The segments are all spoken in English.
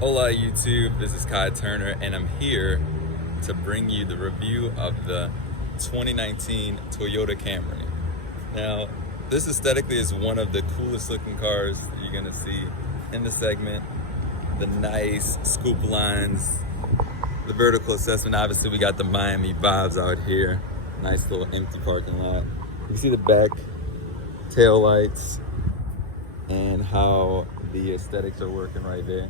Hola YouTube, this is Kai Turner and I'm here to bring you the review of the 2019 Toyota Camry. Now, this aesthetically is one of the coolest looking cars that you're gonna see in the segment. The nice scoop lines, the vertical assessment. Obviously we got the Miami vibes out here. Nice little empty parking lot. You can see the back tail lights and how the aesthetics are working right there.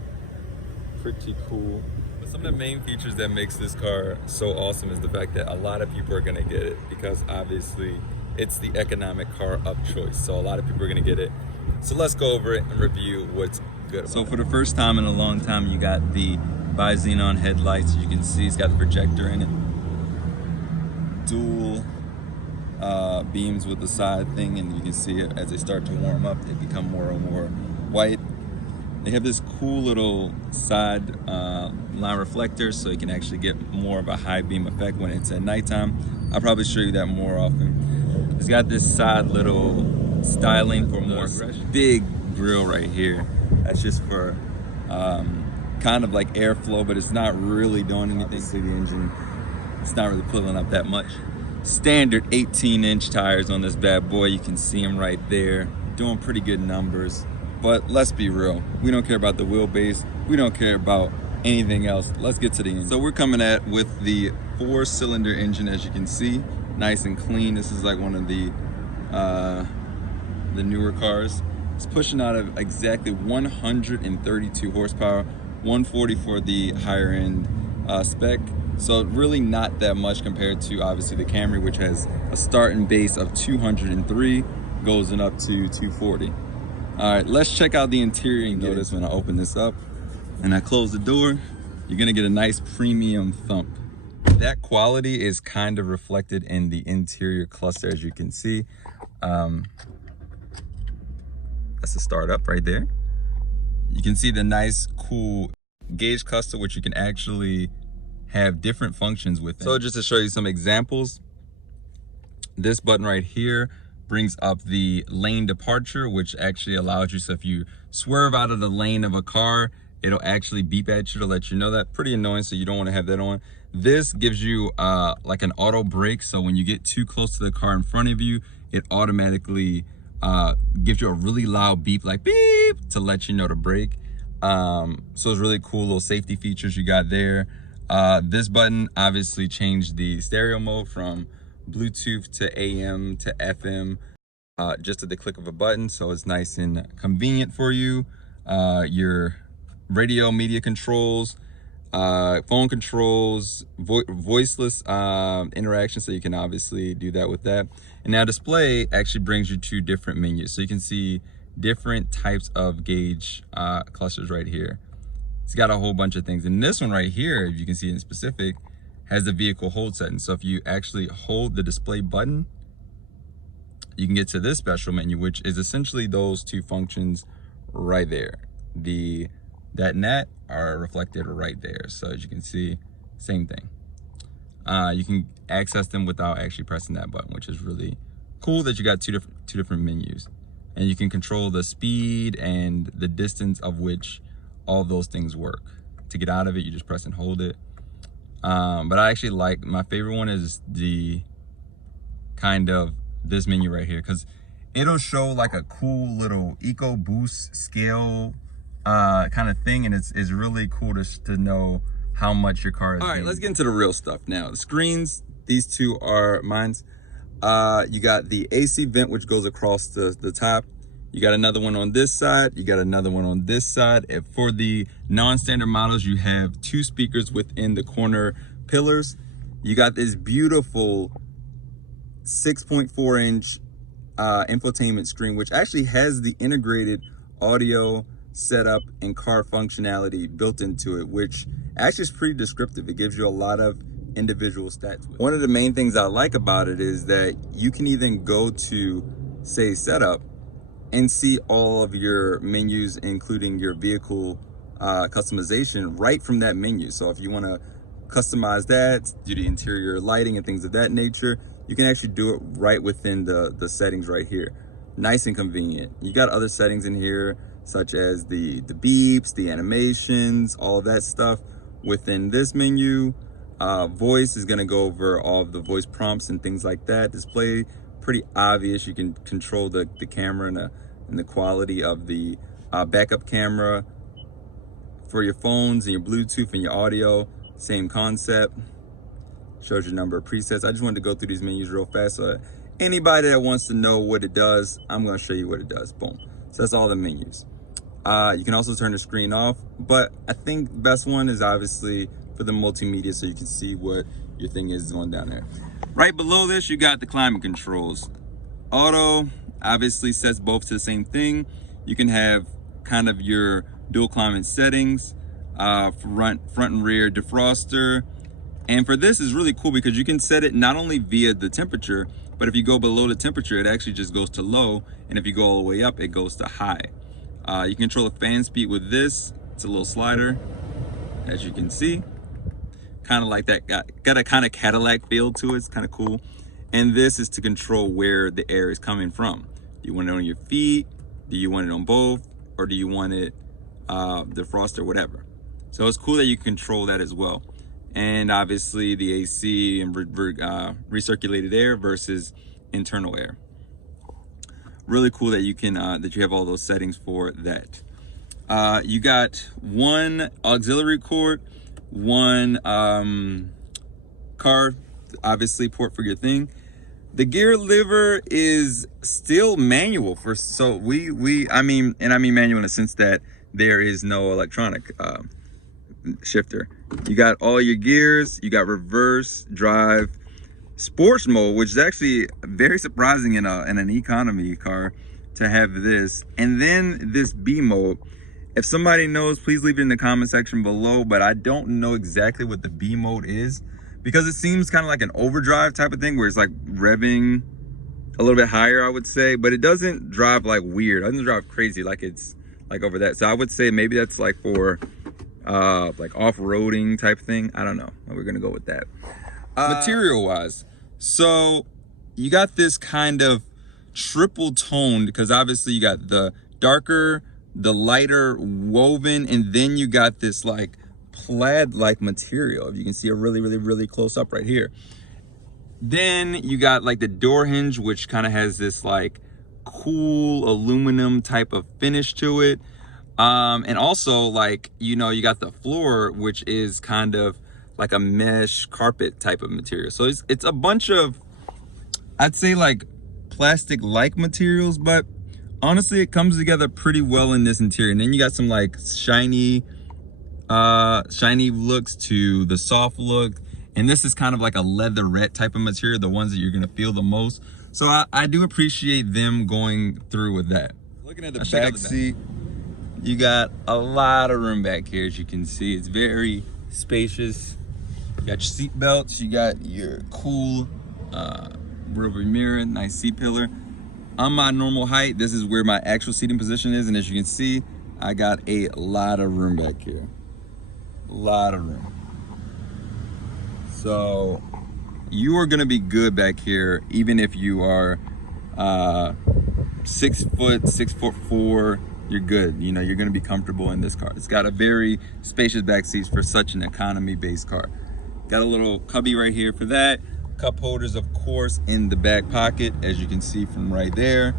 Pretty cool. But some of the main features that makes this car so awesome is the fact that a lot of people are gonna get it because obviously it's the economic car of choice. So a lot of people are gonna get it. So let's go over it and review what's good about it. So for the first time in a long time, you got the bi-xenon headlights. You can see it's got the projector in it. Dual beams with the side thing, and you can see it as they start to warm up, they become more and more white. They have this cool little side line reflector, so you can actually get more of a high beam effect when it's at nighttime. I'll probably show you that more often. It's got this side little styling for more aggression. Big grill right here. That's just for kind of like airflow, but it's not really doing anything to the engine. It's not really pulling up that much. Standard 18-inch tires on this bad boy. You can see them right there. Doing pretty good numbers. But let's be real, we don't care about the wheelbase, we don't care about anything else. Let's get to the engine. So we're coming at with the 4-cylinder engine, as you can see, nice and clean. This is like one of the newer cars. It's pushing out of exactly 132 horsepower, 140 for the higher end spec. So really not that much compared to obviously the Camry, which has a starting base of 203, goes up to 240. All right, let's check out the interior. You notice when I open this up and I close the door, you're gonna get a nice premium thump. That quality is kind of reflected in the interior cluster, as you can see. That's the startup right there. You can see the nice, cool gauge cluster, which you can actually have different functions with. So just to show you some examples, this button right here brings up the lane departure, which actually allows you, so if you swerve out of the lane of a car, it'll actually beep at you to let you know that. Pretty annoying, so you don't want to have that on. This gives you like an auto brake, so when you get too close to the car in front of you, it automatically gives you a really loud beep, like beep, to let you know to brake. So it's really cool little safety features you got there. This button obviously changed the stereo mode from Bluetooth to AM to FM just at the click of a button, so it's nice and convenient for you. Your radio media controls, phone controls, voiceless interaction, so you can obviously do that with that. And now display actually brings you to different menus, so you can see different types of gauge clusters right here. It's got a whole bunch of things, and this one right here, if you can see in specific, has the vehicle hold setting. So if you actually hold the display button, you can get to this special menu, which is essentially those two functions right there. That and that are reflected right there. So as you can see, same thing. You can access them without actually pressing that button, which is really cool that you got two different menus. And you can control the speed and the distance of which all those things work. To get out of it, you just press and hold it. But I actually like, my favorite one is the kind of this menu right here, because it'll show like a cool little eco boost scale kind of thing, and it's really cool to know how much your car is. All right, let's get into the real stuff now. The screens, these two are mine's. You got the AC vent, which goes across the top. You got another one on this side, you got another one on this side. And for the non-standard models, you have 2 speakers within the corner pillars. You got this beautiful 6.4-inch infotainment screen, which actually has the integrated audio setup and car functionality built into it, which actually is pretty descriptive. It gives you a lot of individual stats. One of the main things I like about it is that you can even go to, say, setup, and see all of your menus, including your vehicle customization, right from that menu. So if you want to customize that, do the interior lighting and things of that nature, you can actually do it right within the settings right here. Nice and convenient. You got other settings in here, such as the beeps, the animations, all of that stuff within this menu. Voice is gonna go over all of the voice prompts and things like that. Display, pretty obvious. You can control the camera and the quality of the backup camera. For your phones and your Bluetooth and your audio, same concept. Shows your number of presets. I just wanted to go through these menus real fast, so anybody that wants to know what it does, I'm gonna show you what it does. Boom. So that's all the menus. You can also turn the screen off, but I think the best one is obviously for the multimedia, so you can see what your thing is going down there. Right below this, you got the climate controls. Auto obviously sets both to the same thing. You can have kind of your dual climate settings, front and rear defroster. And for this is really cool because you can set it not only via the temperature, but if you go below the temperature, it actually just goes to low. And if you go all the way up, it goes to high. You can control the fan speed with this. It's a little slider, as you can see. Kind of like that, got a kind of Cadillac feel to it. It's kind of cool. And this is to control where the air is coming from. Do you want it on your feet? Do you want it on both? Or do you want it defrost or whatever? So it's cool that you control that as well. And obviously the AC and recirculated air versus internal air. Really cool that you can that you have all those settings for that. You got one auxiliary cord, one car obviously port for your thing. The gear lever is still manual for I mean manual in the sense that there is no electronic shifter. You got all your gears, you got reverse, drive, sports mode, which is actually very surprising in an economy car to have this, and then this B mode. If somebody knows, please leave it in the comment section below, but I don't know exactly what the B mode is because it seems kind of like an overdrive type of thing where it's like revving a little bit higher, I would say, but it doesn't drive like weird. It doesn't drive crazy like it's like over that. So I would say maybe that's like for like off-roading type thing. I don't know. We're gonna go with that. Material wise, so you got this kind of triple toned, because obviously you got the darker, the lighter woven, and then you got this like plaid like material. If you can see a really close up right here. Then you got like the door hinge, which kind of has this like cool aluminum type of finish to it. And also, like, you know, you got the floor, which is kind of like a mesh carpet type of material. So it's a bunch of, I'd say like plastic like materials, but honestly it comes together pretty well in this interior. And then you got some like shiny looks to the soft look, and this is kind of like a leatherette type of material, the ones that you're gonna feel the most. So I do appreciate them going through with that. Looking at the back seat, you got a lot of room back here. As you can see, it's very spacious. You got your seat belts, you got your cool rear mirror, nice seat pillar. On my normal height, this is where my actual seating position is, and as you can see, I got a lot of room back here. A lot of room. So you are gonna be good back here, even if you are 6 foot, 6'4", you're good. You know, you're gonna be comfortable in this car. It's got a very spacious back seats for such an economy-based car. Got a little cubby right here for that. Cup holders, of course, in the back pocket, as you can see from right there.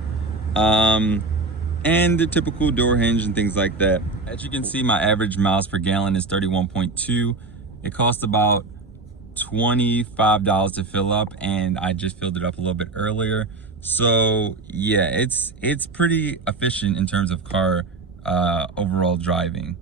And the typical door hinge and things like that. As you can see, my average miles per gallon is 31.2. It costs about $25 to fill up, and I just filled it up a little bit earlier. So yeah, it's pretty efficient in terms of car overall driving,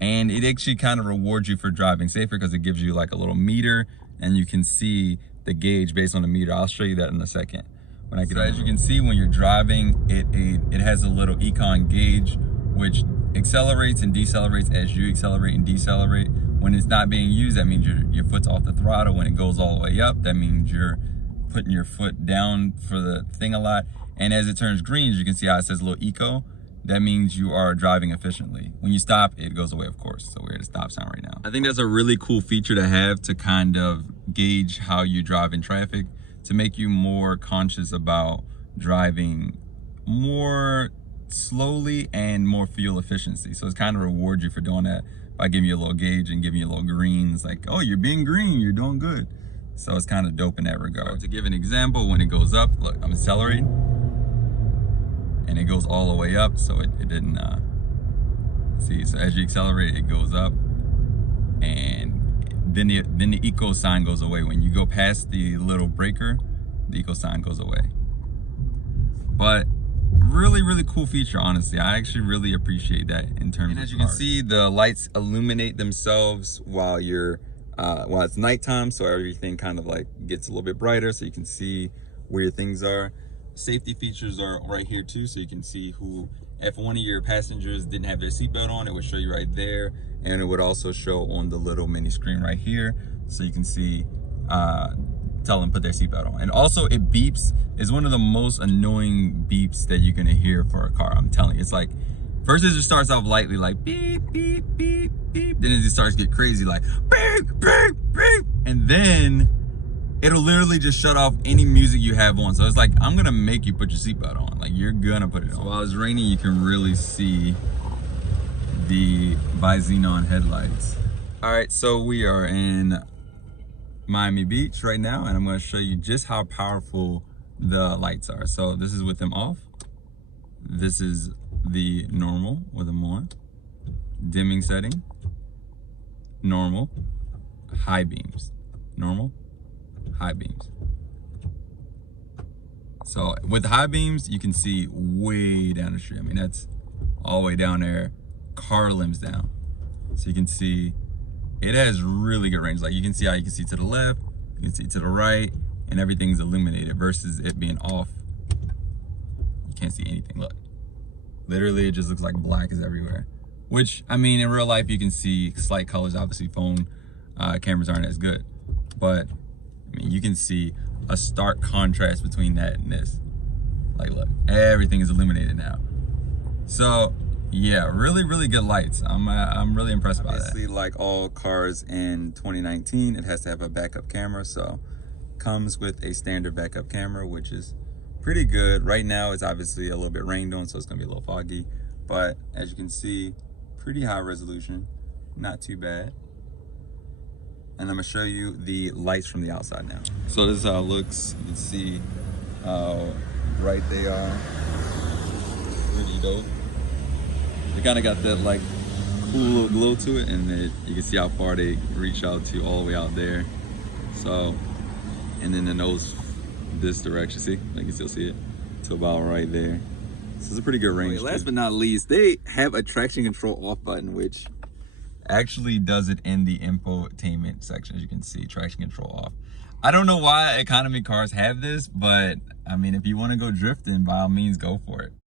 and it actually kind of rewards you for driving safer because it gives you like a little meter, and you can see the gauge based on the meter. I'll show you that in a second when I get. So as you can see, when you're driving, it has a little econ gauge which accelerates and decelerates as you accelerate and decelerate. When it's not being used, that means your foot's off the throttle. When it goes all the way up, that means you're putting your foot down for the thing a lot. And as it turns green, as you can see how it says a little eco, that means you are driving efficiently. When you stop, it goes away, of course. So we're at a stop sign right now. I think that's a really cool feature to have to kind of gauge how you drive in traffic, to make you more conscious about driving more slowly and more fuel efficiency. So it's kind of reward you for doing that by giving you a little gauge and giving you a little green. It's like, oh, you're being green, you're doing good. So it's kind of dope in that regard. So to give an example, when it goes up, look, I'm accelerating and it goes all the way up. So it didn't, see, so as you accelerate, it goes up, and then the eco sign goes away. When you go past the little breaker, the eco sign goes away. But really, really cool feature, honestly. I actually really appreciate that in terms of as you can see, the lights illuminate themselves while you're while it's nighttime, so everything kind of like gets a little bit brighter, so you can see where your things are. Safety features are right here too, so you can see who, if one of your passengers didn't have their seatbelt on, it would show you right there, and it would also show on the little mini screen right here, so you can see tell them put their seatbelt on. And also it beeps. It's one of the most annoying beeps that you're gonna hear for a car. I'm telling you, it's like, first it just starts off lightly like beep, beep, beep, beep. Then it just starts to get crazy like beep, beep, beep. And then it'll literally just shut off any music you have on. So it's like, I'm gonna make you put your seatbelt on. Like, you're gonna put it on. So while it's raining, you can really see the bi-xenon headlights. All right, so we are in Miami Beach right now, and I'm gonna show you just how powerful the lights are. So this is with them off. This is the normal with them on. Dimming setting, normal, high beams, normal, high beams. So with high beams, you can see way down the street. I mean, that's all the way down there, car limbs down. So you can see it has really good range. Like, you can see how you can see to the left, you can see to the right, and everything's illuminated versus it being off. You can't see anything, look. Literally, it just looks like black is everywhere. Which, I mean, in real life, you can see slight colors. Obviously, phone cameras aren't as good. But, I mean, you can see a stark contrast between that and this. Like, look, everything is illuminated now. So, yeah, really, really good lights. I'm really impressed by that. Obviously, like all cars in 2019, it has to have a backup camera. So, comes with a standard backup camera, which is pretty good. Right now, it's obviously a little bit rained on, so it's gonna be a little foggy. But as you can see, pretty high resolution, not too bad. And I'm gonna show you the lights from the outside now. So this is how it looks. You can see how bright they are. Pretty dope. They kind of got that like cool little glow to it, and you can see how far they reach out to, all the way out there. So, and then the nose this direction, see? I can still see it to about right there. So it's a pretty good range. Last but not least, they have a traction control off button, which actually does it in the infotainment section. As you can see, traction control off. I don't know why economy cars have this, but I mean, if you want to go drifting, by all means, go for it.